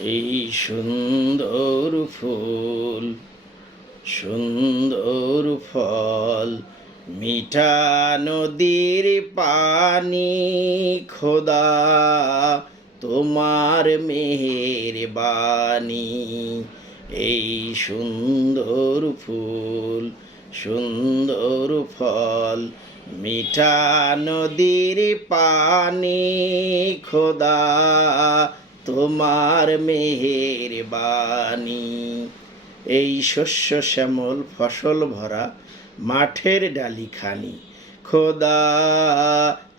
এই সুন্দর ফুল সুন্দর ফল, মিঠা নদীর পানি, খোদা তোমার মেহেরবানি। এই সুন্দর ফুল সুন্দর ফল, মিঠা নদীর পানি, খোদা তোমার মেহেরবানি। এই শস্য শ্যামল ফসল ভরা মাঠের ডালিখানি, খোদা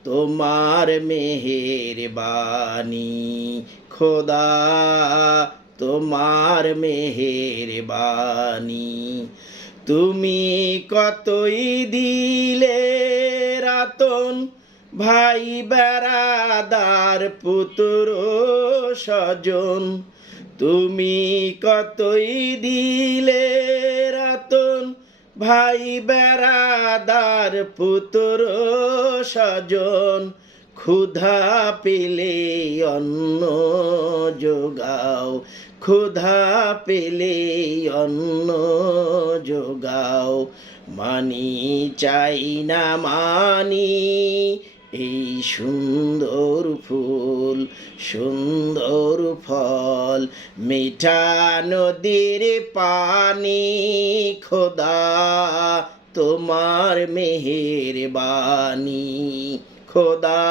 তোমার মেহেরবানি, খোদা তোমার মেহেরবানি। তুমি কতই দিলে রাতন, ভাই বেড়াদার পুত্র স্বজন। তুমি কতই দিলে রাতন, ভাই বেড়াদার পুত্র স্বজন। ক্ষুধা পেলে অন্ন যোগাও, ক্ষুধা পেলে অন্ন যোগাও। মানি চাই না মানি, এই সুন্দর ফুল সুন্দর ফল, মিঠা নদীর পানি, খোদা তোমার মেহেরবানি, খোদা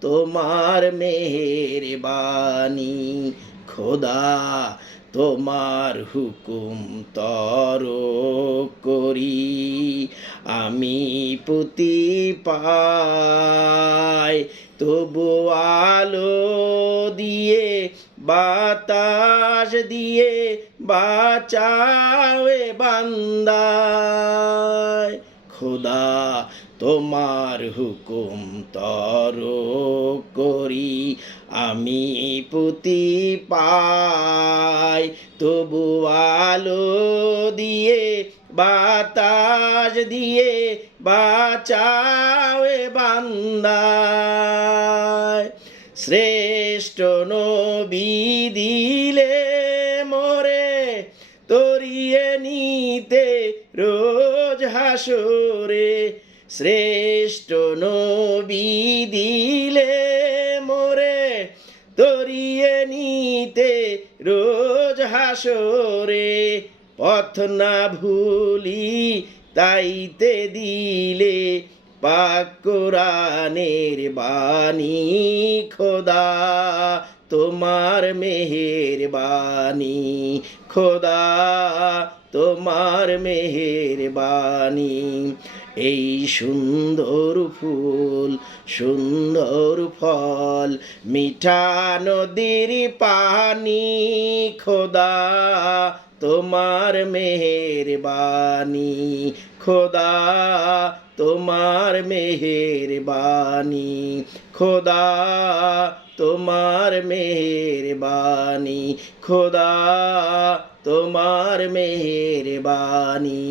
তোমার মেহেরবানি। খোদা তোমার হুকুম তর করি, আমি পুতি পাই। তবু আলো দিয়ে বাতাস দিয়ে বাঁচাওয়ে বান্দায়। খোদা তোমার হুকুম তর করি, আমি পুতি পাই। তবু আলো দিয়ে বাতাস দিয়ে বাঁচাওয়ে বান্দায়। শ্রেষ্ঠ নবী দিলে মোরে তরিয়ে নিতে রোজ হাসরে। শ্রেষ্ঠ নবী দিলে মোরে তরিয়ে নিতে রোজ হাসরে। পথ না ভুলি তাইতে দিলে পাক কোরআনের বাণী, খোদা তোমার মেহেরবানি, খোদা তোমার মেহেরবানি। এই সুন্দর ফুল সুন্দর ফল, মিঠা নদীর পানি, খোদা তোমার মেহেরবানি, খোদা তোমার মেহেরবানি, খোদা তোমার মেহেরবানি, খোদা তোমার মেহেরবানি।